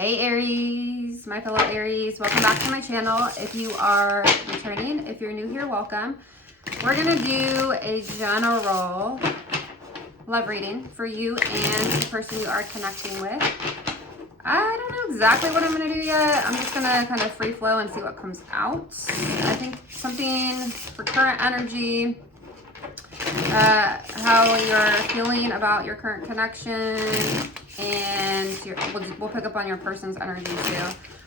Hey Aries, my fellow Aries, welcome back to my channel. If you are returning, if you're new here, welcome. We're gonna do a general love reading for you and the person you are connecting with. I don't know exactly what I'm gonna do yet. I'm just gonna kind of free flow and see what comes out. I think something for current energy, how you're feeling about your current connection, and we'll pick up on your person's energy too.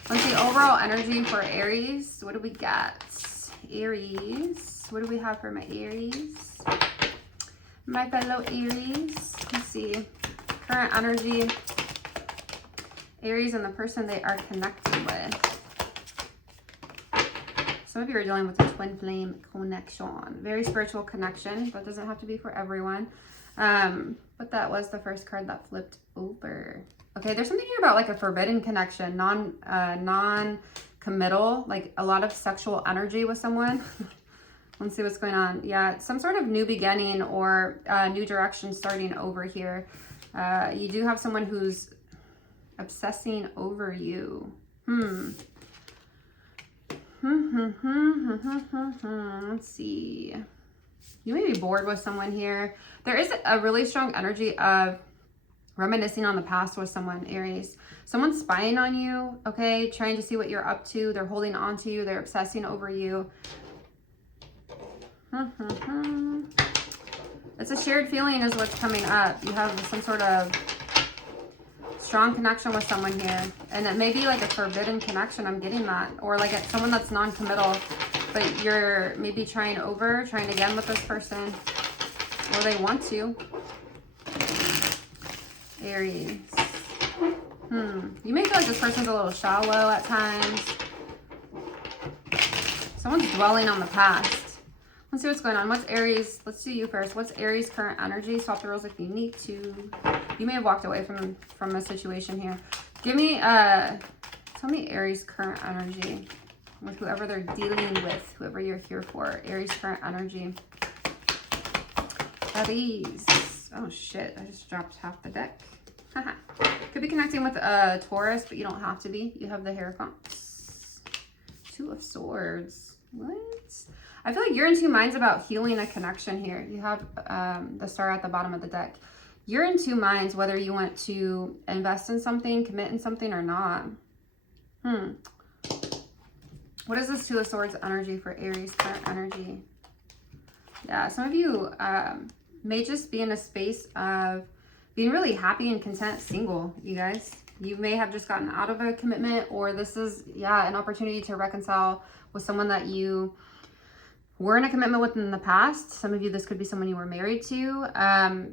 Let's see, overall energy for Aries. What do we got? Aries. What do we have for my Aries? My fellow Aries. Let's see. Current energy. Aries and the person they are connecting with. Some of you are dealing with a twin flame connection. Very spiritual connection, but doesn't have to be for everyone. But that was the first card that flipped over. Okay, there's something here about like a forbidden connection, non-committal, like a lot of sexual energy with someone. Let's see what's going on. Yeah, some sort of new beginning or new direction starting over here. You do have someone who's obsessing over you. Let's see. You may be bored with someone here. There is a really strong energy of reminiscing on the past with someone, Aries. Someone's spying on you, okay? Trying to see what you're up to. They're holding on to you. They're obsessing over you. It's a shared feeling is what's coming up. You have some sort of strong connection with someone here. And it may be like a forbidden connection. I'm getting that. Or like someone that's non-committal, but you're maybe trying again with this person. Or they want to. Aries. You may feel like this person's a little shallow at times. Someone's dwelling on the past. Let's see what's going on. What's Aries? Let's do you first. What's Aries' current energy? Swap the roles if you need to. You may have walked away from a situation here. Give me, tell me Aries' current energy with whoever they're dealing with, whoever you're here for. Aries' current energy. Aries. Oh shit, I just dropped half the deck. Could be connecting with a Taurus, but you don't have to be. You have the Hierophants. Two of Swords. What? I feel like you're in two minds about healing a connection here. You have the Star at the bottom of the deck. You're in two minds whether you want to invest in something, commit in something or not. What is this Two of Swords energy for Aries' current energy? Yeah, some of you may just be in a space of being really happy and content single, you guys. You may have just gotten out of a commitment, or this is, yeah, an opportunity to reconcile with someone that you were in a commitment with in the past. Some of you, this could be someone you were married to.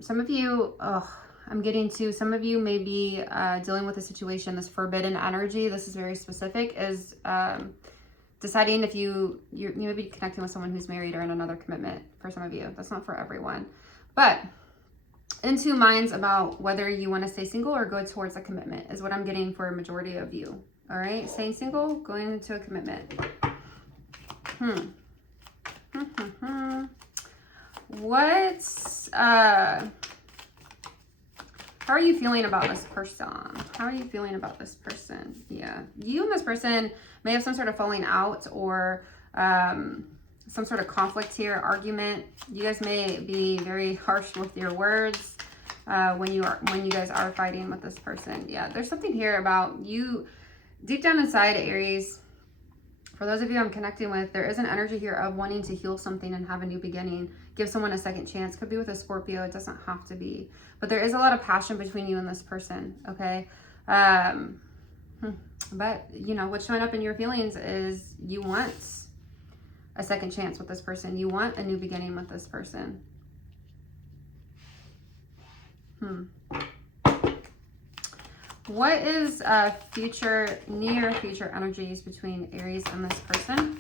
Some of you, some of you may be dealing with a situation, this forbidden energy, this is very specific, is deciding if you may be connecting with someone who's married or in another commitment for some of you. That's not for everyone. But in two minds about whether you want to stay single or go towards a commitment is what I'm getting for a majority of you. All right, staying single, going into a commitment. How are you feeling about this person? How are you feeling about this person? Yeah, you and this person may have some sort of falling out or some sort of conflict here, argument. You guys may be very harsh with your words when you guys are fighting with this person. Yeah, there's something here about you deep down inside, Aries. For those of you I'm connecting with, there is an energy here of wanting to heal something and have a new beginning. Give someone a second chance. Could be with a Scorpio. It doesn't have to be. But there is a lot of passion between you and this person, okay? But, you know, what's showing up in your feelings is you want a second chance with this person. You want a new beginning with this person. What is near future energies between Aries and this person?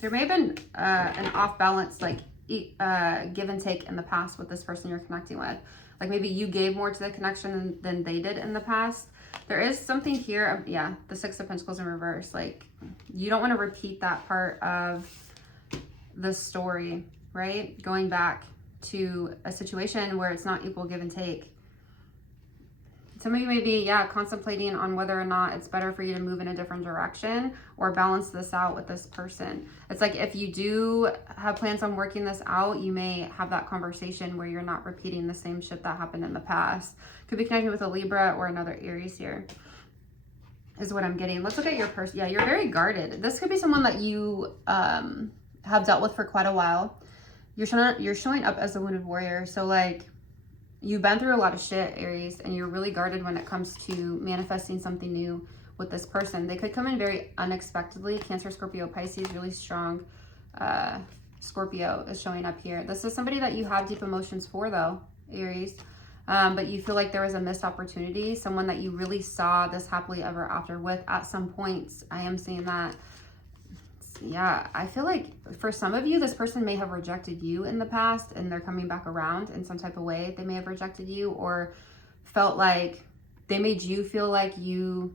There may have been an off balance, like give and take in the past with this person you're connecting with. Like maybe you gave more to the connection than they did in the past. There is something here of, yeah, the Six of Pentacles in reverse. Like you don't want to repeat that part of the story, right? Going back to a situation where it's not equal give and take. Some of you may be, yeah, contemplating on whether or not it's better for you to move in a different direction or balance this out with this person. It's like if you do have plans on working this out, you may have that conversation where you're not repeating the same shit that happened in the past. Could be connected with a Libra or another Aries here, is what I'm getting. Let's look at your person. Yeah, you're very guarded. This could be someone that you have dealt with for quite a while. You're showing up as a wounded warrior. So like, you've been through a lot of shit, Aries, and you're really guarded when it comes to manifesting something new with this person. They could come in very unexpectedly. Cancer, Scorpio, Pisces, really strong. Scorpio is showing up here. This is somebody that you have deep emotions for, though, Aries. But you feel like there was a missed opportunity. Someone that you really saw this happily ever after with at some points. I am seeing that. Yeah, I feel like for some of you, this person may have rejected you in the past and they're coming back around in some type of way. They may have rejected you or felt like they made you feel like your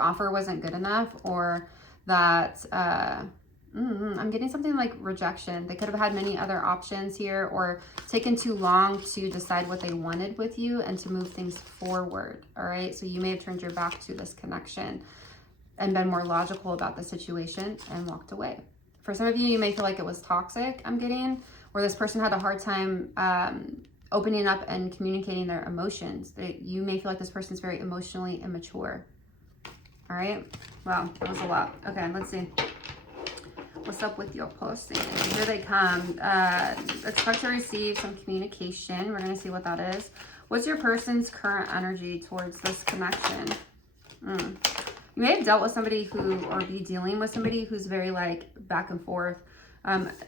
offer wasn't good enough, or that I'm getting something like rejection. They could have had many other options here or taken too long to decide what they wanted with you and to move things forward. All right, so you may have turned your back to this connection and been more logical about the situation and walked away. For some of you, you may feel like it was toxic, I'm getting, or this person had a hard time opening up and communicating their emotions. You may feel like this person's very emotionally immature. All right, wow, that was a lot. Okay, let's see. What's up with your posting? Here they come. Expect to receive some communication. We're gonna see what that is. What's your person's current energy towards this connection? You may have dealt with somebody who, or be dealing with somebody who's very like back and forth,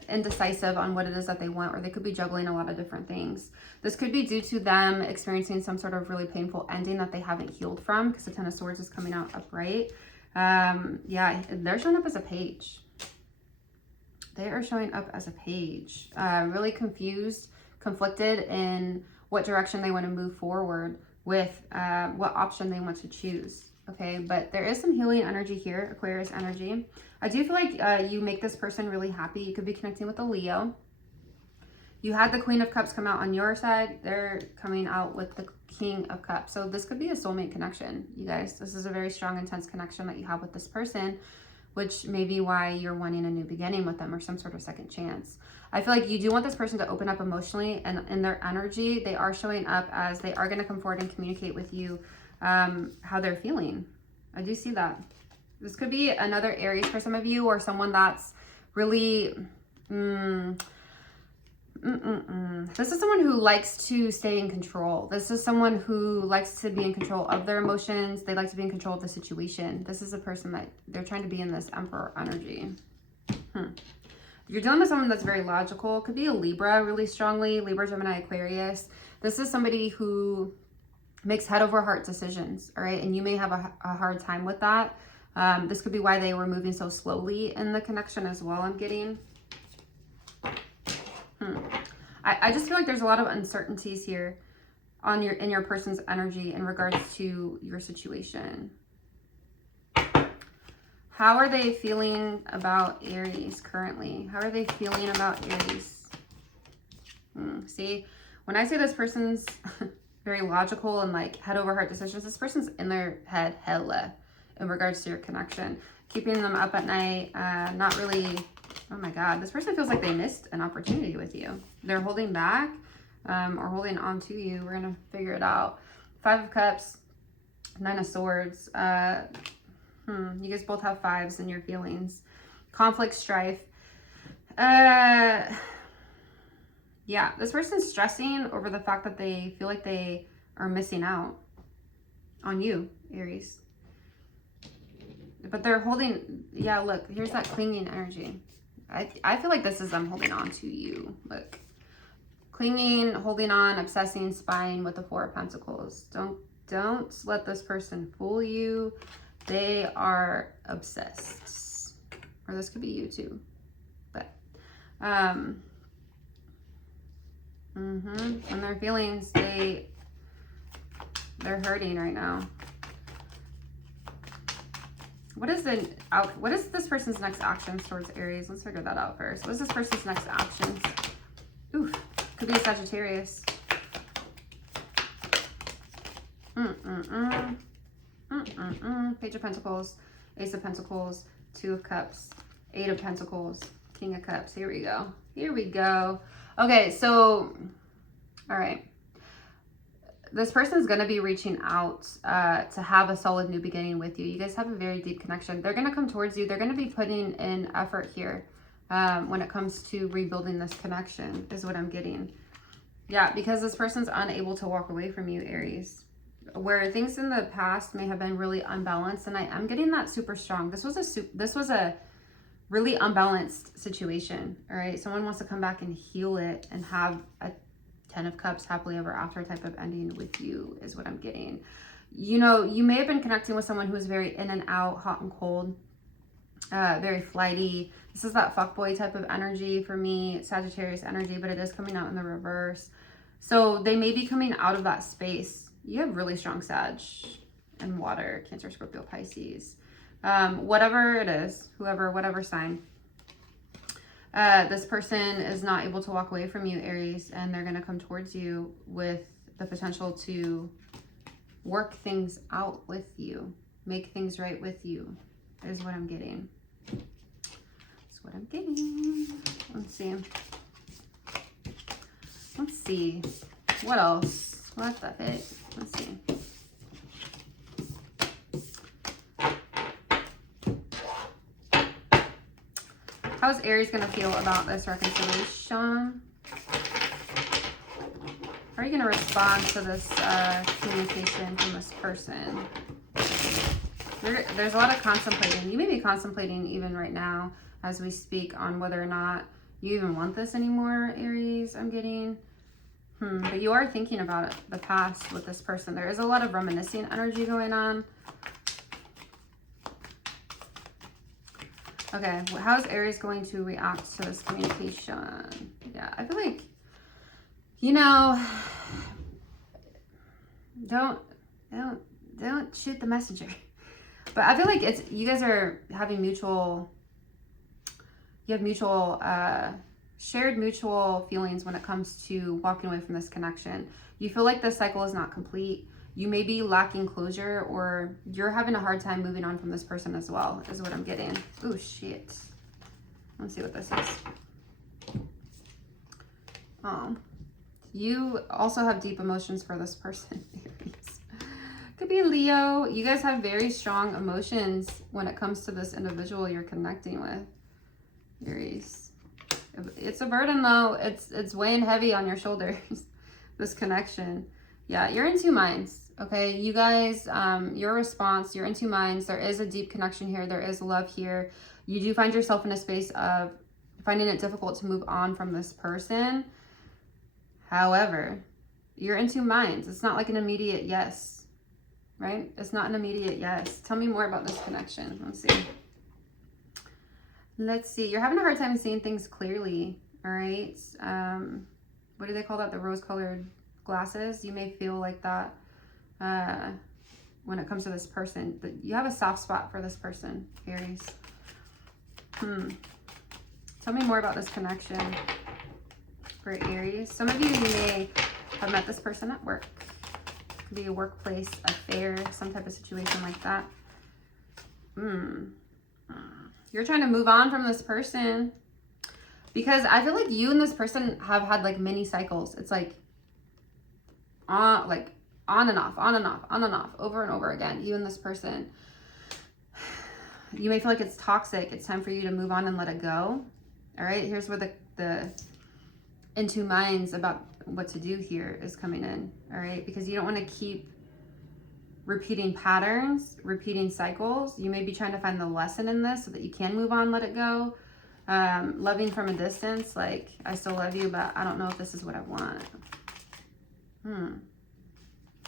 indecisive on what it is that they want, or they could be juggling a lot of different things. This could be due to them experiencing some sort of really painful ending that they haven't healed from, because the Ten of Swords is coming out upright. Yeah, they're showing up as a page. They are showing up as a page. Really confused, conflicted in what direction they want to move forward with, what option they want to choose. Okay, but there is some healing energy here, Aquarius energy. I do feel like you make this person really happy. You could be connecting with a Leo. You had the Queen of Cups come out on your side. They're coming out with the King of Cups. So this could be a soulmate connection, you guys. This is a very strong, intense connection that you have with this person, which may be why you're wanting a new beginning with them or some sort of second chance. I feel like you do want this person to open up emotionally, and in their energy, they are showing up as they are going to come forward and communicate with you how they're feeling. I do see that. This could be another Aries for some of you, or someone that's really this is someone who likes to stay in control. This is someone who likes to be in control of their emotions. They like to be in control of the situation. This is a person that they're trying to be in this Emperor energy. You're dealing with someone that's very logical. Could be a Libra really strongly. Libra, Gemini, Aquarius. This is somebody who makes head over heart decisions, all right? And you may have a hard time with that. This could be why they were moving so slowly in the connection as well, I'm getting. I just feel like there's a lot of uncertainties here on in your person's energy in regards to your situation. How are they feeling about Aries currently? How are they feeling about Aries? See, when I say this person's very logical and like head over heart decisions, this person's in their head hella in regards to your connection, keeping them up at night, not really. Oh my God, this person feels like they missed an opportunity with you. They're holding back or holding on to you. We're gonna figure it out. 5 of Cups, 9 of Swords. You guys both have 5s in your feelings. Conflict, strife. Yeah, this person's stressing over the fact that they feel like they are missing out on you, Aries. But they're holding, yeah, look, here's that clinging energy. I feel like this is them holding on to you. Look, clinging, holding on, obsessing, spying with the 4 of Pentacles. Don't let this person fool you. They are obsessed. Or this could be you too. But, and their feelings, they're hurting right now. What is this person's next actions towards Aries? Let's figure that out first. What is this person's next actions? Oof, Could be a Sagittarius. Page of Pentacles, Ace of Pentacles, Two of Cups, Eight of Pentacles, King of Cups. Here we go. Here we go. Okay, so, all right. This person's going to be reaching out to have a solid new beginning with you. You guys have a very deep connection. They're going to come towards you. They're going to be putting in effort here when it comes to rebuilding this connection is what I'm getting. Yeah, because this person's unable to walk away from you, Aries. Where things in the past may have been really unbalanced, and I am getting that super strong. This was a really unbalanced situation, all right? Someone wants to come back and heal it and have a 10 of Cups, happily ever after type of ending with you is what I'm getting. You know, you may have been connecting with someone who is very in and out, hot and cold, very flighty. This is that fuckboy type of energy for me, Sagittarius energy, but it is coming out in the reverse. So they may be coming out of that space. You have really strong Sag and water, Cancer, Scorpio, Pisces. Whatever it is, whatever sign. This person is not able to walk away from you, Aries, and they're going to come towards you with the potential to work things out with you, make things right with you, is what I'm getting. That's what I'm getting. Let's see. Let's see. What else? What the heck? Let's see. How's Aries going to feel about this reconciliation? How are you going to respond to this communication from this person? There's a lot of contemplating. You may be contemplating even right now as we speak on whether or not you even want this anymore, Aries, I'm getting. But you are thinking about the past with this person. There is a lot of reminiscing energy going on. Okay, how's Aries going to react to this communication? Yeah, I feel like, you know, don't shoot the messenger. But I feel like you guys are having shared mutual feelings when it comes to walking away from this connection. You feel like the cycle is not complete. You may be lacking closure, or you're having a hard time moving on from this person as well, is what I'm getting. Oh, shit. Let's see what this is. Oh. You also have deep emotions for this person, Aries. Could be Leo. You guys have very strong emotions when it comes to this individual you're connecting with, Aries. It's a burden, though. It's weighing heavy on your shoulders, this connection. Yeah, you're in two minds, okay? You guys, your response, you're in two minds. There is a deep connection here. There is love here. You do find yourself in a space of finding it difficult to move on from this person. However, you're in two minds. It's not like an immediate yes, right? It's not an immediate yes. Tell me more about this connection. Let's see. Let's see. You're having a hard time seeing things clearly, all right? What do they call that? The rose-colored glasses. You may feel like that when it comes to this person. But you have a soft spot for this person, Aries. Tell me more about this connection for Aries. Some of you may have met this person at work. It could be a workplace affair, some type of situation like that. You're trying to move on from this person because I feel like you and this person have had like mini cycles. It's like on and off, on and off, on and off, over and over again. You and this person. You may feel like it's toxic. It's time for you to move on and let it go. All right, here's where the in two minds about what to do here is coming in. All right, because you don't want to keep repeating patterns, repeating cycles. You may be trying to find the lesson in this so that you can move on, let it go. Loving from a distance, like I still love you, but I don't know if this is what I want.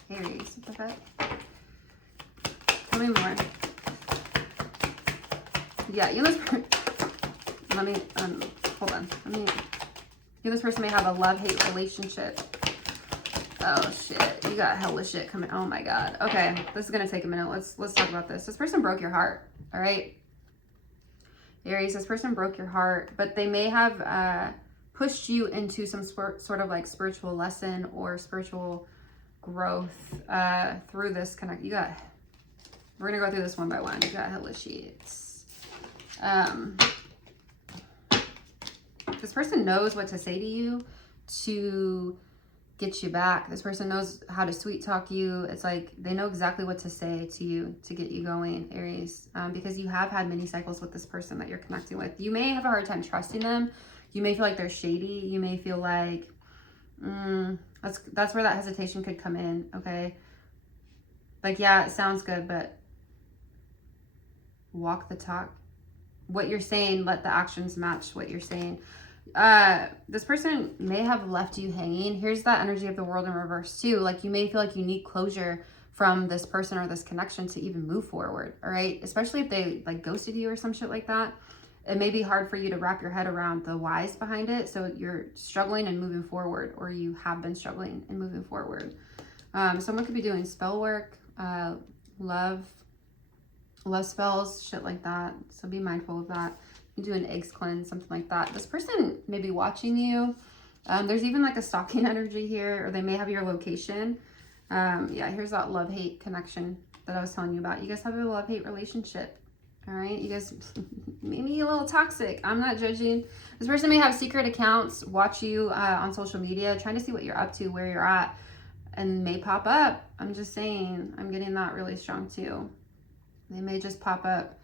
Aries, what the fuck? Tell me more. Yeah, you know this. Let me hold on. You know this person may have a love-hate relationship. Oh shit, you got hella shit coming. Oh my god. Okay, this is gonna take a minute. Let's talk about this. This person broke your heart. All right, Aries. This person broke your heart, but they may have pushed you into some sort of like spiritual lesson or spiritual growth through this connect. We're gonna go through this one by one. You got hella sheets. This person knows what to say to you to get you back. This person knows how to sweet talk you. It's like they know exactly what to say to you to get you going, Aries, because you have had many cycles with this person that you're connecting with. You may have a hard time trusting them. You may feel like they're shady. You may feel like that's where that hesitation could come in. Okay, like, yeah, it sounds good, but walk the talk. What you're saying, let the actions match what you're saying. This person may have left you hanging. Here's that energy of the world in reverse too. Like, you may feel like you need closure from this person or this connection to even move forward. All right, especially if they like ghosted you or some shit like that. It may be hard for you to wrap your head around the whys behind it. So you're struggling and moving forward, or you have been struggling and moving forward. Someone could be doing spell work, love spells, shit like that. So be mindful of that. You do an eggs cleanse, something like that. This person may be watching you. There's even like a stalking energy here, or they may have your location. Yeah, here's that love-hate connection that I was telling you about. You guys have a love-hate relationship. All right, you guys maybe a little toxic. I'm not judging. This person may have secret accounts, watch you on social media, trying to see what you're up to, where you're at, and may pop up. I'm just saying, I'm getting that really strong too. They may just pop up.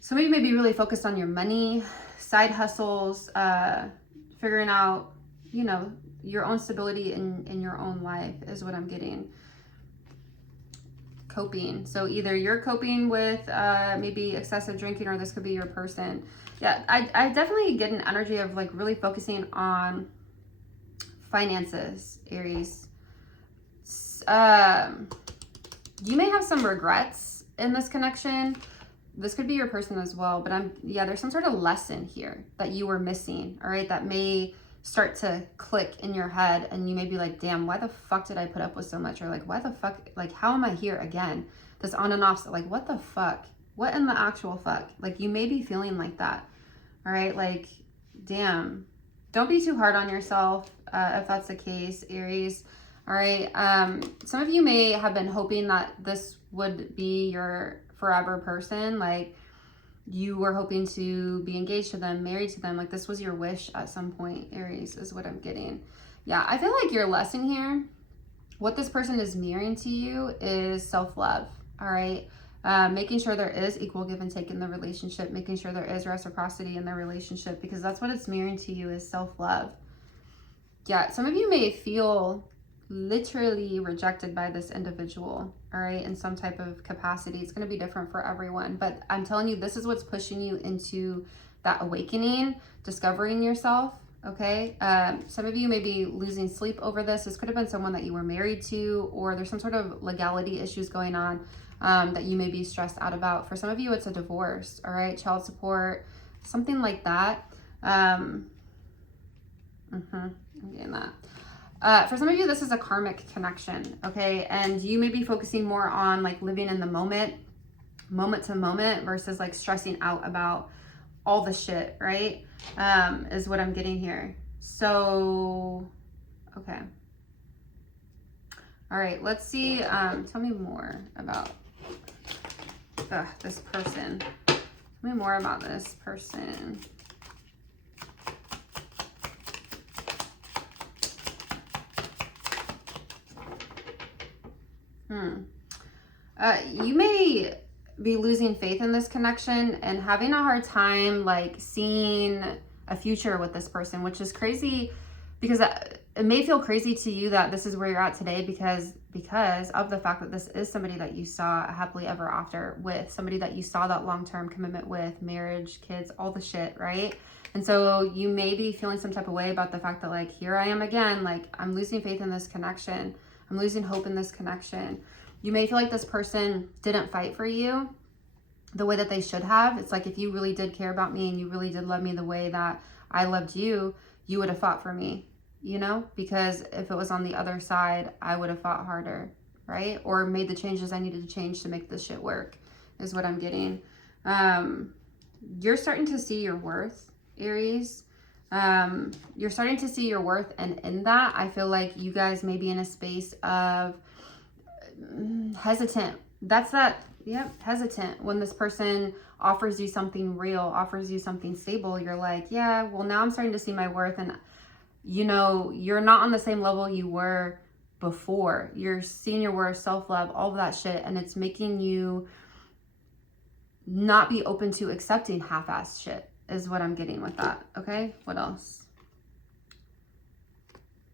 Some of you may be really focused on your money, side hustles, figuring out, you know, your own stability in your own life is what I'm getting. Coping. So either you're coping with maybe excessive drinking, or this could be your person. Yeah, I definitely get an energy of like really focusing on finances, Aries. You may have some regrets in this connection. This could be your person as well, but there's some sort of lesson here that you were missing, all right, that may start to click in your head, and you may be like, damn, why the fuck did I put up with so much? Or like, why the fuck, like, how am I here again? This on and off, like, what the fuck? What in the actual fuck? Like, you may be feeling like that, all right? Like, damn, don't be too hard on yourself if that's the case, Aries, all right? Some of you may have been hoping that this would be your forever person. Like, you were hoping to be engaged to them, married to them. Like, this was your wish at some point, Aries, is what I'm getting. Yeah, I feel like your lesson here, what this person is mirroring to you is self-love, all right? Making sure there is equal give and take in the relationship, making sure there is reciprocity in the relationship, because that's what it's mirroring to you is self-love. Yeah, some of you may feel literally rejected by this individual, all right, in some type of capacity. It's going to be different for everyone, but I'm telling you, this is what's pushing you into that awakening, discovering yourself, okay? Some of you may be losing sleep over this. This could have been someone that you were married to, or there's some sort of legality issues going on that you may be stressed out about. For some of you, it's a divorce, all right? Child support, something like that. I'm getting that. For some of you, this is a karmic connection, okay? And you may be focusing more on like living in the moment to moment, versus like stressing out about all the shit, right? Is what I'm getting here. So, okay. All right, let's see. Tell me more about this person. Tell me more about this person. You may be losing faith in this connection and having a hard time like seeing a future with this person, which is crazy, because it may feel crazy to you that this is where you're at today because of the fact that this is somebody that you saw a happily ever after with, somebody that you saw that long-term commitment with, marriage, kids, all the shit, right? And so you may be feeling some type of way about the fact that like, here I am again, like I'm losing faith in this connection. I'm losing hope in this connection. You may feel like this person didn't fight for you the way that they should have. It's like, if you really did care about me and you really did love me the way that I loved you, you would have fought for me, you know? Because if it was on the other side, I would have fought harder, right? Or made the changes I needed to change to make this shit work, is what I'm getting. You're starting to see your worth, Aries. You're starting to see your worth, and in that, I feel like you guys may be in a space of hesitant. That's that, yep, hesitant. When this person offers you something real, offers you something stable, you're like, yeah, well, now I'm starting to see my worth, and you know, you're not on the same level you were before. You're seeing your worth, self-love, all of that shit, and it's making you not be open to accepting half-assed shit, is what I'm getting with that. Okay, what else?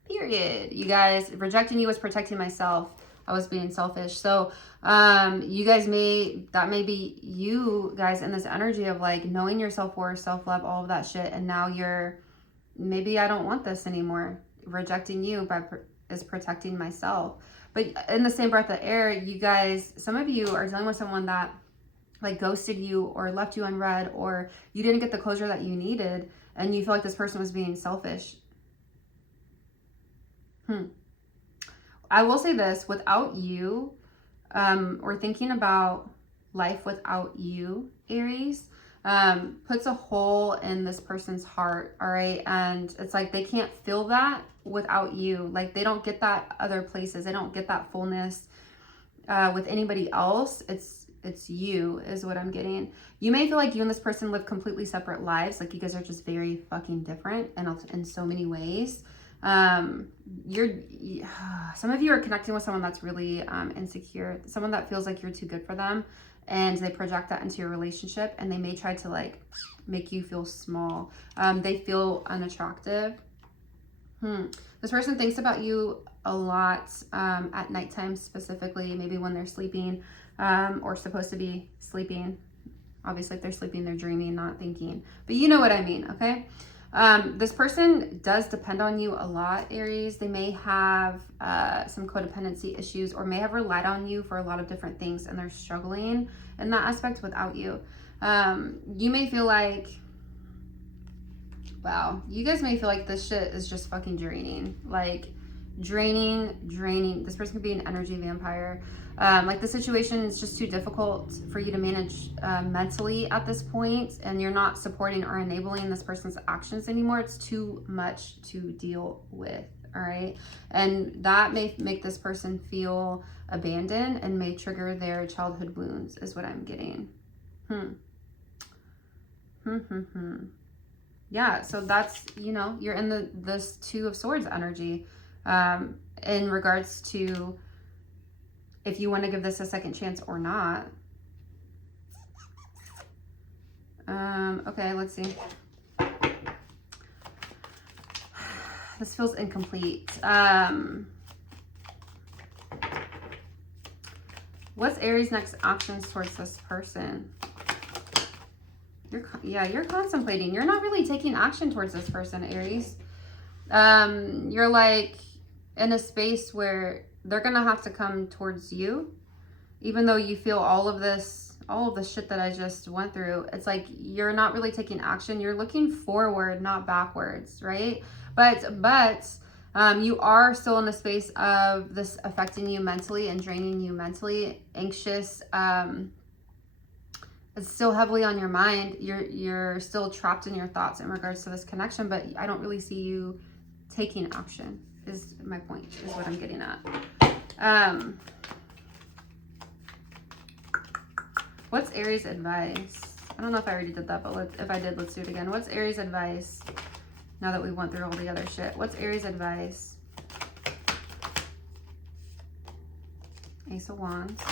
Period. You guys, rejecting you was protecting myself. I was being selfish. So you guys that may be you guys in this energy of like knowing your self-worth, self-love, all of that shit, and now you're, maybe I don't want this anymore. Rejecting you is protecting myself. But in the same breath of air, you guys, some of you are dealing with someone that like ghosted you or left you unread, or you didn't get the closure that you needed, and you feel like this person was being selfish. I will say this, without you, or thinking about life without you, Aries, puts a hole in this person's heart, all right? And it's like they can't feel that without you. Like they don't get that other places. They don't get that fullness with anybody else. It's you is what I'm getting. You may feel like you and this person live completely separate lives. Like you guys are just very fucking different in so many ways. Some of you are connecting with someone that's really insecure, someone that feels like you're too good for them, and they project that into your relationship, and they may try to like make you feel small. They feel unattractive. This person thinks about you a lot at nighttime, specifically, maybe when they're sleeping or supposed to be sleeping. Obviously, if they're sleeping, they're dreaming, not thinking. But you know what I mean, okay? This person does depend on you a lot, Aries. They may have some codependency issues, or may have relied on you for a lot of different things, and they're struggling in that aspect without you. You may feel like, wow, you guys may feel like this shit is just fucking draining. Like draining. This person could be an energy vampire. Like the situation is just too difficult for you to manage mentally at this point, and you're not supporting or enabling this person's actions anymore. It's too much to deal with, all right? And that may make this person feel abandoned and may trigger their childhood wounds, is what I'm getting. Yeah, so that's, you know, you're in this Two of Swords energy in regards to if you want to give this a second chance or not. Okay, let's see. This feels incomplete. What's Aries' next actions towards this person? You're contemplating. You're not really taking action towards this person, Aries. You're like in a space where they're gonna have to come towards you, even though you feel all of the shit that I just went through. It's like you're not really taking action. You're looking forward, not backwards, right? But you are still in a space of this affecting you mentally and draining you mentally, anxious. It's still heavily on your mind. You're still trapped in your thoughts in regards to this connection, but I don't really see you taking action, is my point, is what I'm getting at. What's Aries' advice? I don't know if I already did that, but if I did, let's do it again. What's Aries' advice now that we went through all the other shit? What's Aries' advice? Ace of Wands,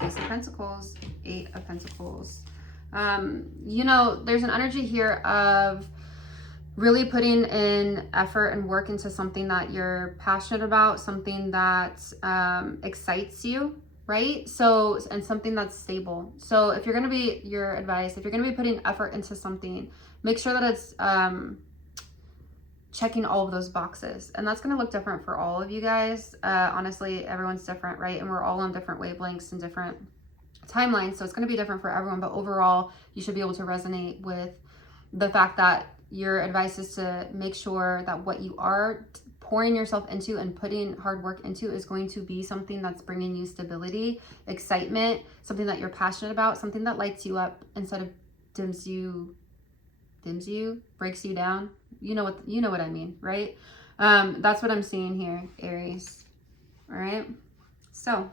Ace of Pentacles, Eight of Pentacles. You know, there's an energy here of really putting in effort and work into something that you're passionate about, something that excites you, right? So, and something that's stable. So if you're going to be, your advice, if you're going to be putting effort into something, make sure that it's checking all of those boxes. And that's going to look different for all of you guys. Honestly, everyone's different, right? And we're all on different wavelengths and different timelines. So it's going to be different for everyone. But overall, you should be able to resonate with the fact that your advice is to make sure that what you are pouring yourself into and putting hard work into is going to be something that's bringing you stability, excitement, something that you're passionate about, something that lights you up instead of dims you dims you, breaks you down. You know what I mean, right? That's what I'm seeing here, Aries. All right. So,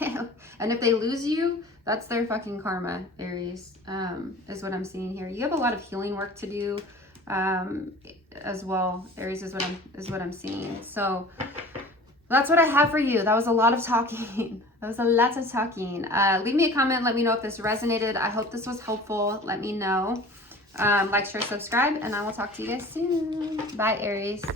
and if they lose you, that's their fucking karma, Aries, is what I'm seeing here. You have a lot of healing work to do, as well, Aries, is what I'm seeing. So that's what I have for you. That was a lot of talking. That was a lot of talking. Leave me a comment. Let me know if this resonated. I hope this was helpful. Let me know. Like, share, subscribe, and I will talk to you guys soon. Bye, Aries.